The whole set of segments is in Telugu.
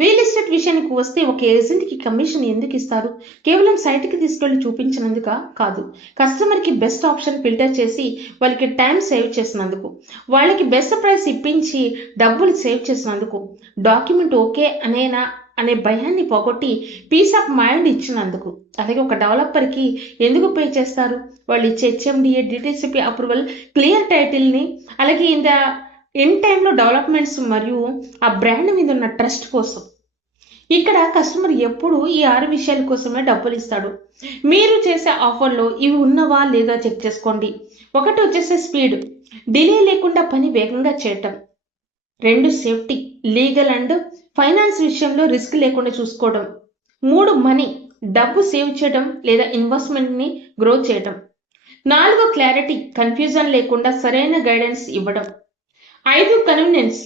రియల్ ఎస్టేట్ విషయానికి వస్తే ఒక ఏజెంట్కి కమిషన్ ఎందుకు ఇస్తారు? కేవలం సైట్కి తీసుకెళ్లి చూపించినందుక కాదు. కస్టమర్కి బెస్ట్ ఆప్షన్ ఫిల్టర్ చేసి వాళ్ళకి టైం సేవ్ చేసినందుకు, వాళ్ళకి బెస్ట్ ప్రైస్ ఇప్పించి డబ్బులు సేవ్ చేసినందుకు, డాక్యుమెంట్ ఓకే అనేనా అనే భయాన్ని పోగొట్టి పీస్ ఆఫ్ మైండ్ ఇచ్చినందుకు. అలాగే ఒక డెవలపర్కి ఎందుకు పే చేస్తారు? వాళ్ళు ఇచ్చే హెచ్ఎండిఏ డిటిసిపి అప్రూవల్, క్లియర్ టైటిల్ని, అలాగే ఇన్ టైంలో డెవలప్మెంట్స్ మరియు ఆ బ్రాండ్ మీద ఉన్న ట్రస్ట్ కోసం. ఇక్కడ కస్టమర్ ఎప్పుడు ఈ 6 విషయాల కోసమే డబ్బులు ఇస్తాడు. మీరు చేసే ఆఫర్లో ఇవి ఉన్నవా లేదా చెక్ చేసుకోండి. 1 వచ్చేసి స్పీడ్, డిలే లేకుండా పని వేగంగా చేయటం. 2 సేఫ్టీ, లీగల్ అండ్ ఫైనాన్స్ విషయంలో రిస్క్ లేకుండా చూసుకోవడం. 3 మనీ, డబ్బు సేవ్ చేయడం లేదా ఇన్వెస్ట్మెంట్ని గ్రో చేయడం. 4 క్లారిటీ, కన్ఫ్యూజన్ లేకుండా సరైన గైడెన్స్ ఇవ్వడం. 5 కన్వీనియన్స్,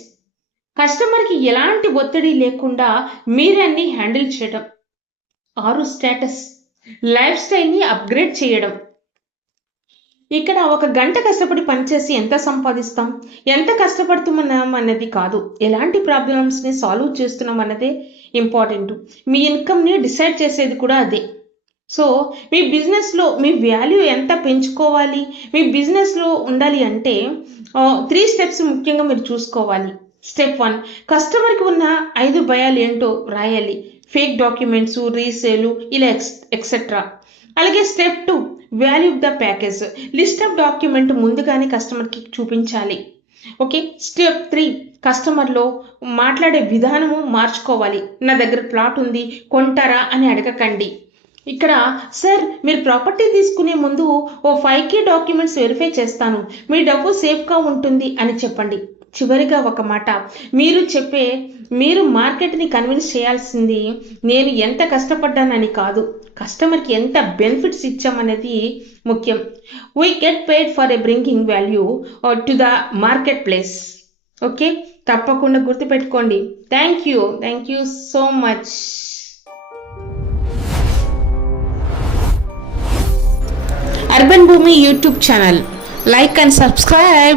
కస్టమర్కి ఎలాంటి ఒత్తిడి లేకుండా మీరే అన్ని హ్యాండిల్ చేయడం. 6 స్టేటస్, లైఫ్ స్టైల్ని అప్గ్రేడ్ చేయడం. ఇక్కడ 1 గంట కష్టపడి పనిచేసి ఎంత సంపాదిస్తాం, ఎంత కష్టపడుతున్నాం అన్నది కాదు, ఎలాంటి ప్రాబ్లమ్స్ని సాల్వ్ చేస్తున్నాం అన్నదే ఇంపార్టెంట్. మీ ఇన్కమ్ని డిసైడ్ చేసేది కూడా అదే. సో మీ బిజినెస్లో మీ వాల్యూ ఎంత పెంచుకోవాలి, మీ బిజినెస్లో ఉండాలి అంటే 3 స్టెప్స్ ముఖ్యంగా మీరు చూసుకోవాలి. స్టెప్ 1, కస్టమర్కి ఉన్న 5 భయాలు ఏంటో రాయాలి. ఫేక్ డాక్యుమెంట్స్, రీసేలు, ఇలా ఎక్సెట్రా. అలాగే step 2, value the package, list of document ముందుగానే కస్టమర్కి చూపించాలి. ఓకే. స్టెప్ 3, కస్టమర్లో మాట్లాడే విధానము మార్చుకోవాలి. నా దగ్గర ప్లాట్ ఉంది, కొంటారా అని అడగకండి. ఇక్కడ సార్ మీరు ప్రాపర్టీ తీసుకునే ముందు ఓ 5K డాక్యుమెంట్స్ వెరిఫై చేస్తాను, మీ డబ్బు సేఫ్గా ఉంటుంది అని చెప్పండి. చివరిగా ఒక మాట, మీరు మార్కెట్ని కన్విన్స్ చేయాల్సింది నేను ఎంత కష్టపడ్డానని కాదు, కస్టమర్కి ఎంత బెనిఫిట్స్ ఇచ్చామనేది ముఖ్యం. We get paid for a bringing value to the marketplace. Okay, తప్పకుండా గుర్తుపెట్టుకోండి. Thank you so much. Urban Bhoomi YouTube channel, like and subscribe.